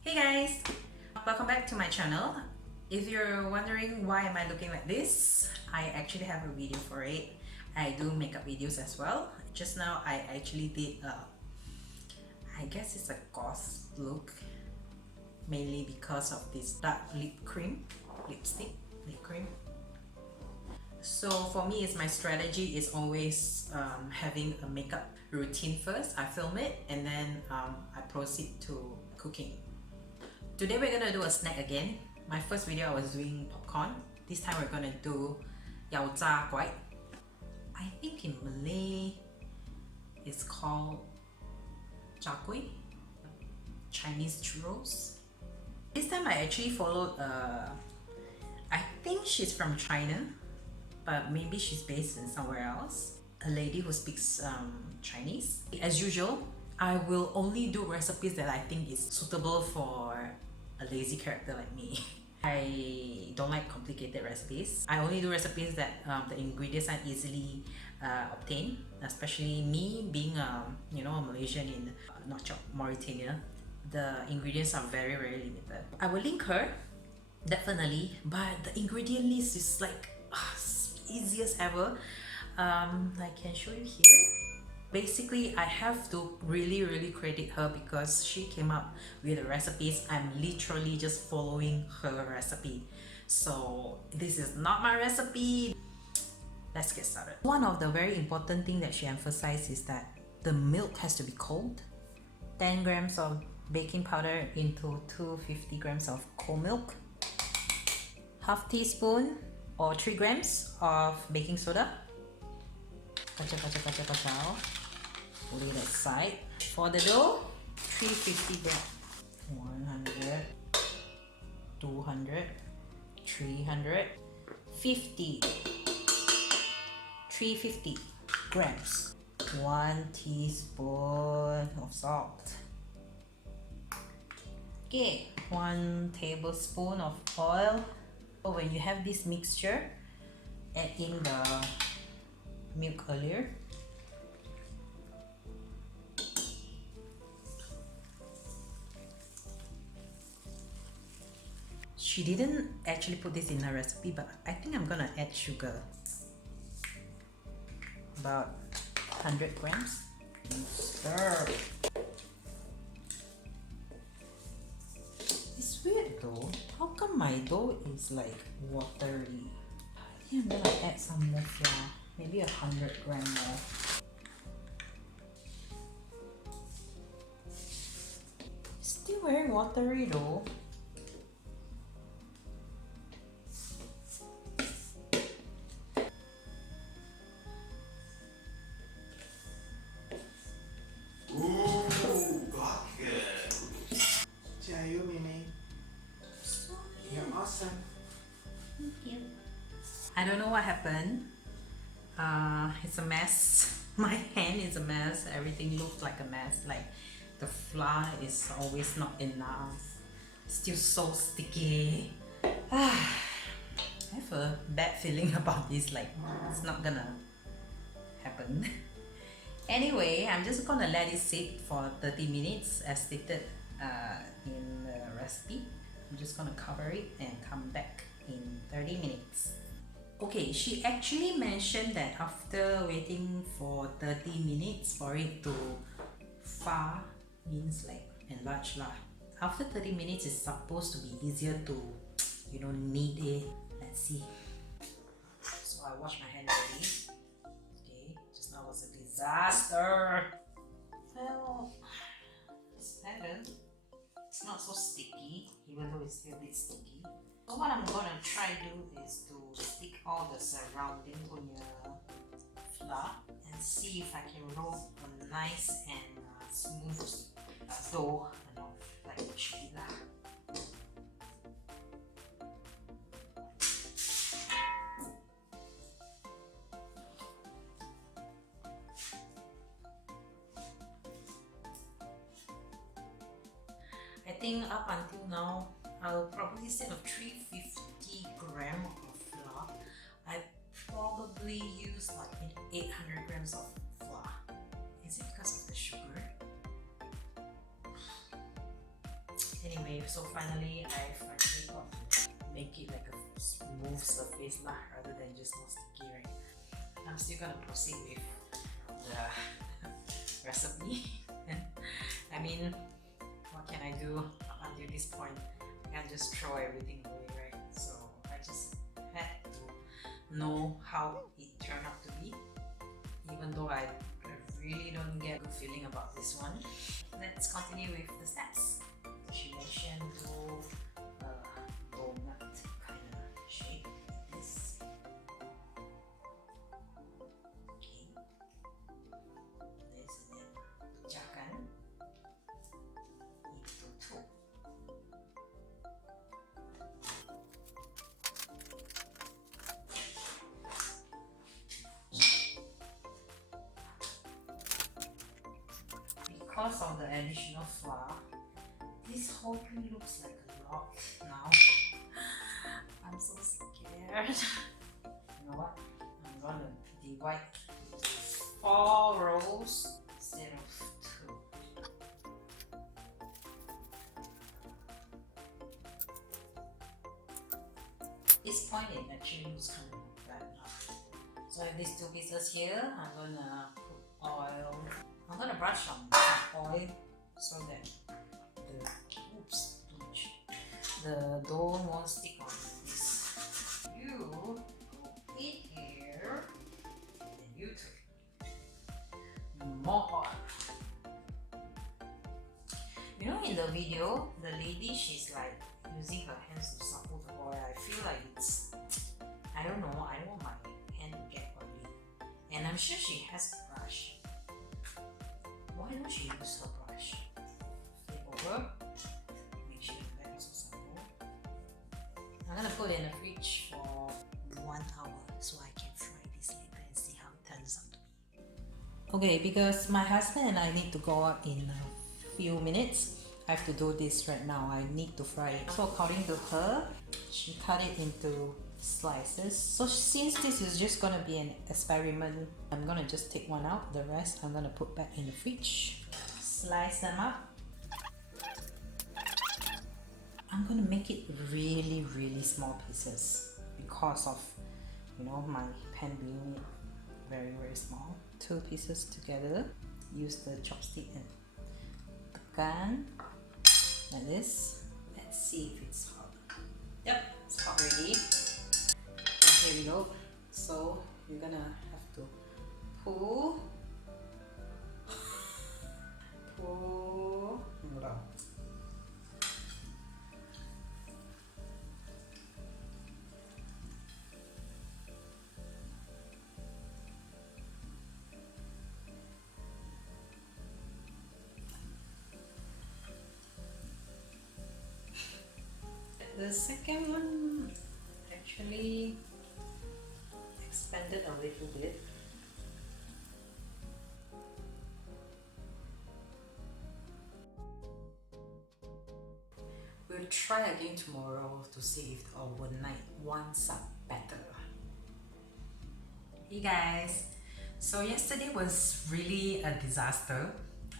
Hey guys! Welcome back to my channel. If you're wondering why am I looking like this, I actually have a video for it. I do makeup videos as well. Just now I actually did I guess it's a goth look, mainly because of this dark lip cream, lipstick, lip cream. So for me, it's my strategy is always having a makeup routine first. I film it and then I proceed to cooking. Today we're gonna do a snack again. My first video I was doing popcorn. This time we're gonna do Chakuey. I think in Malay it's called Chakuey, Chinese churros. This time I actually followed I think she's from China, but maybe she's based in somewhere else. A lady who speaks Chinese. As usual, I will only do recipes that I think is suitable for a lazy character like me. I don't like complicated recipes. I only do recipes that the ingredients are easily obtained, especially me being a Malaysian in not Mauritania. The ingredients are very limited. I will link her definitely, but the ingredient list is like easiest ever. I can show you here. Basically, I have to really credit her because she came up with the recipes. I'm literally just following her recipe. So this is not my recipe. Let's get started. One of the very important thing that she emphasized is that the milk has to be cold. 10 grams of baking powder into 250 grams of cold milk. Half teaspoon or 3 grams of baking soda. Kacau. Put it aside. For the dough, 350 grams. 100, 200, 300, 50, 350 grams. 1 teaspoon of salt. Okay, 1 tablespoon of oil. So when you have this mixture, add in the milk earlier. She didn't actually put this in her recipe, but I think I'm gonna add sugar. About 100 grams. Stir. It's weird though. How come my dough is like watery? I think I'm gonna add some more flour. Maybe 100 grams more. Still very watery though. Ooh, Goth. Chakuey, Mimi. You're awesome. Thank you. I don't know what happened. It's a mess. My hand is a mess. Everything looks like a mess. Like the flour is always not enough. Still so sticky. I have a bad feeling about this. Like it's not gonna happen. Anyway, I'm just gonna let it sit for 30 minutes as stated in the recipe. I'm just gonna cover it and come back in 30 minutes. Okay, she actually mentioned that after waiting for 30 minutes for it to fa, means like enlarge lah. After 30 minutes, it's supposed to be easier to knead it. Let's see. So I wash my hand already. Okay, just now was a disaster. Well, it's better. It's not so sticky, even though it's still a bit sticky. So what I'm gonna try do is to stick all the surrounding punya flour and see if I can roll a nice and smooth dough, like it should be lah. I think up until now, I'll probably instead of 350 grams of flour, I probably use like 800 grams of flour. Is it because of the sugar? Anyway, Anyway, so finally I finally got to make it like a smooth surface lah, rather than just not sticky, right? I'm still gonna proceed with the recipe. I mean, what can I do until this point? I can't just throw everything away, right? So I just had to know how it turned out to be, even though I really don't get a good feeling about this one. Let's continue with the steps. She mentioned donut kind of shape like this. Okay. This and then pecahkan into two. Because of the additional flour, this whole thing looks like a lot now. I'm so scared. You know what? I'm gonna divide 4 rows instead of 2. This point it actually looks kind of bad now. So I have these 2 pieces here. I'm gonna put oil. I'm gonna brush some oil so that the dough won't stick on this. You put it here, and you take more oil. You know, in the video, the lady, she's like using her hands to sample the oil. I feel like it's, I don't know, I don't want my hand to get oily. And I'm sure she has a brush. Why don't she use her brush? Flip over. Make sure the back also sample. I'm gonna put it in the fridge for 1 hour so I can fry this later and see how it turns out to be. Okay, because my husband and I need to go out in a few minutes, I have to do this right now. I need to fry it. So according to her, she cut it into slices. So since this is just gonna be an experiment, I'm gonna just take one out. The rest I'm gonna put back in the fridge. Slice them up. I'm gonna make it really small pieces because of, you know, my pan being very small. 2 pieces together. Use the chopstick and tekan like this. Let's see if it's hot. Yep, it's hot already. Okay, here we go. So you're gonna have to pull, and go. The second one actually expanded a little bit. We'll try again tomorrow to see if the overnight ones are better. Hey guys, so yesterday was really a disaster.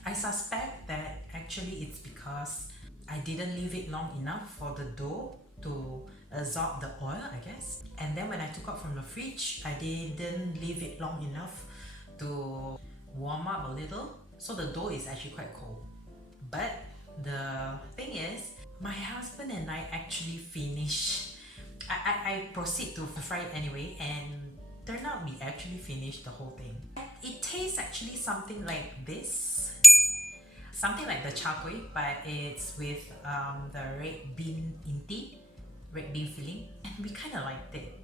I suspect that actually it's because I didn't leave it long enough for the dough to absorb the oil, I guess. And then when I took out from the fridge, I didn't leave it long enough to warm up a little. So the dough is actually quite cold. But the thing is, my husband and I actually finished. I proceed to fry it anyway, and turned out we actually finished the whole thing. It tastes actually something like this. Something like the chakuey, but it's with the red bean inti, red bean filling, and we kind of liked it.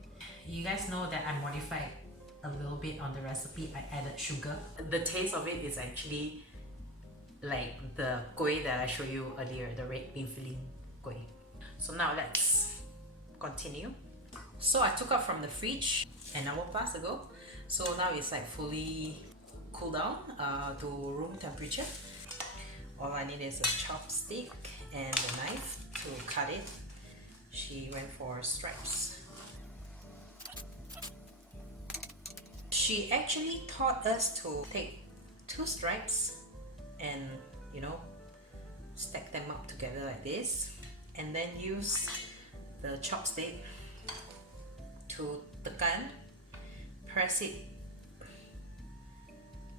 You guys know that I modified a little bit on the recipe. I added sugar. The taste of it is actually like the kueh that I showed you earlier, the red bean filling kueh. So now let's continue. So I took out from the fridge an hour plus ago. So now it's like fully cooled down to room temperature. All I need is a chopstick and a knife to cut it. She went for stripes. She actually taught us to take 2 stripes and, you know, stack them up together like this, and then use the chopstick to tekan, press it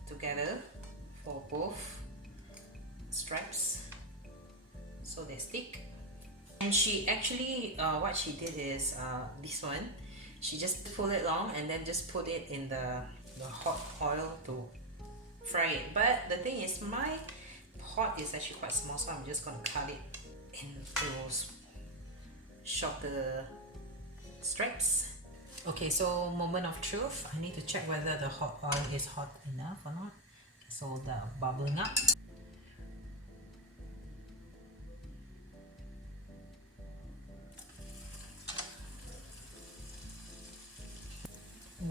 together for both straps so they stick. And she actually, what she did is this one, she just pulled it long and then just put it in the hot oil to fry it. But the thing is, my pot is actually quite small, so I'm just gonna cut it into shorter strips. Okay, so moment of truth. I need to check whether the hot oil is hot enough or not. So the bubbling up.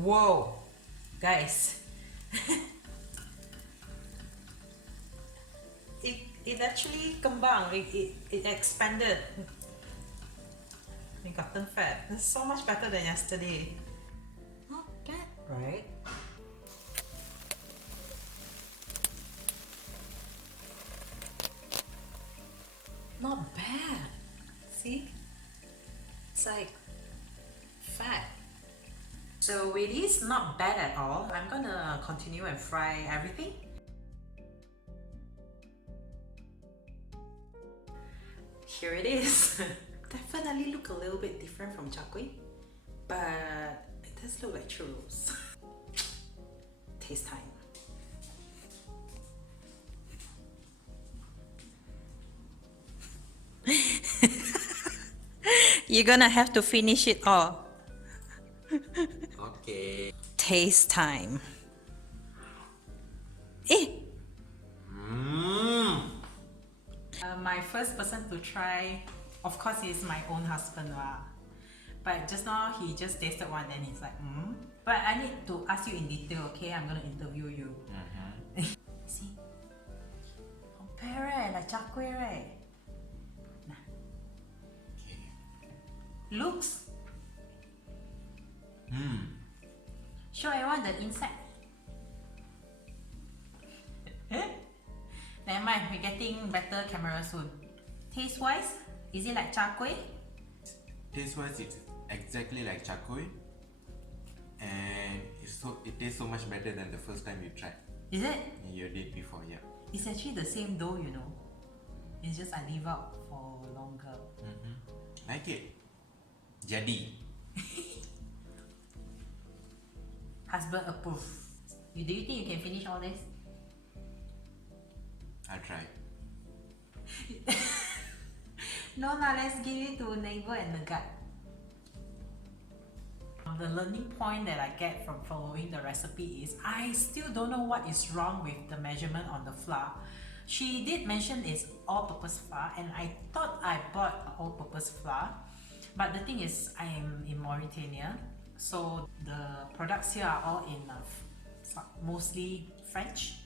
Whoa, guys. it actually kembang, it expanded. It gotten fat. It's so much better than yesterday. Not bad, right? Not bad. See? It's like fat. So it is not bad at all. I'm gonna continue and fry everything. Here it is. Definitely look a little bit different from Chakuey, but it does look like churros. Taste time. You're gonna have to finish it all. Okay. Taste time. Eh! My first person to try, of course, is my own husband. But just now, he just tasted one and he's like, But I need to ask you in detail, okay? I'm gonna interview you. See? Compare, right? Like Chakuey, right? Nah. Okay. Looks. Show everyone the inside. Never mind, we're getting better camera soon. Taste wise, is it like Chakuey? Taste wise, it's exactly like Chakuey, and it tastes so much better than the first time you tried. Is it? You did before, yeah. It's actually the same dough, you know. It's just I leave out for longer. Like it? Jadi. Husband approve. Do you think you can finish all this? I'll try. No lah, let's give it to neighbor and the gut. The learning point that I get from following the recipe is I still don't know what is wrong with the measurement on the flour. She did mention it's all-purpose flour, and I thought I bought all-purpose flour, but the thing is I am in Mauritania, so the products here are all in mostly French,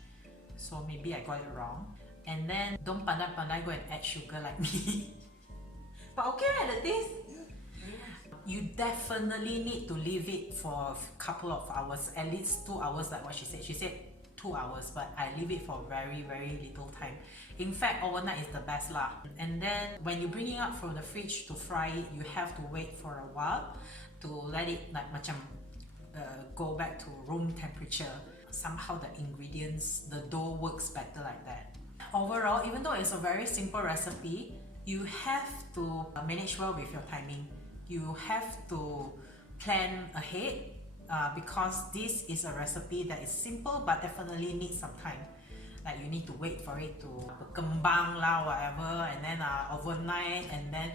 so maybe I got it wrong. And then don't pandai go and add sugar like me. But okay, right, the taste? You definitely need to leave it for a couple of hours, at least 2 hours like what she said. She said 2 hours, but I leave it for very little time. In fact, overnight is the best lah. And then when you bring it out from the fridge to fry it, you have to wait for a while to let it like go back to room temperature. Somehow the ingredients, the dough works better like that. Overall, even though it's a very simple recipe, you have to manage well with your timing. You have to plan ahead because this is a recipe that is simple but definitely needs some time. Like you need to wait for it to berkembang lah, whatever, and then overnight, and then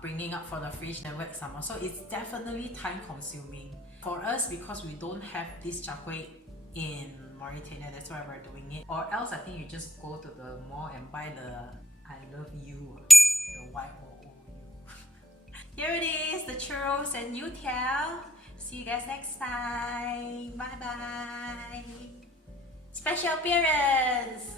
bringing up for the fridge and wait some more. So it's definitely time consuming. For us, because we don't have this Chakuey in Mauritania, that's why we're doing it. Or else I think you just go to the mall and buy the I love you, the YOOU. Here it is, the churros and Youtiao. See you guys next time. Bye bye. Special appearance.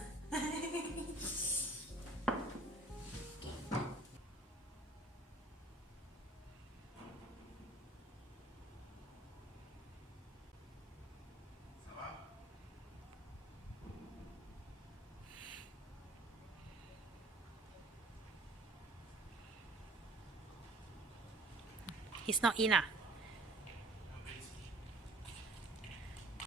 He's not in ah.